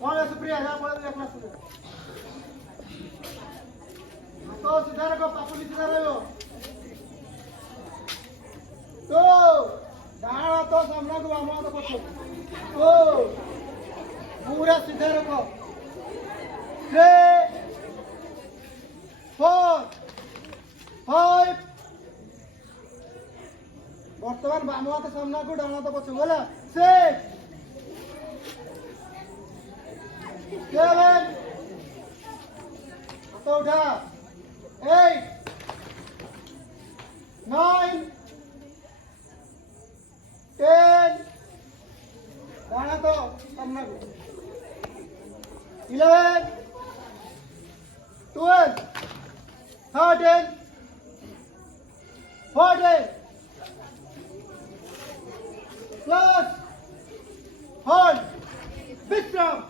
कौन है सुप्रिया जा बोल दे क्लास में तो सीधा रखो पापुली सीधा रहो तो डाणा तो सामना को आमा तो पछो तो पूरा सीधा रखो 3 4 5 बर्तमान बाम हाथ सामना को डाणा तो पछो बोला 6 7 तो उठा 8 9 10 दाना तो सामना को 11 12 13 14 plus hold विश्राम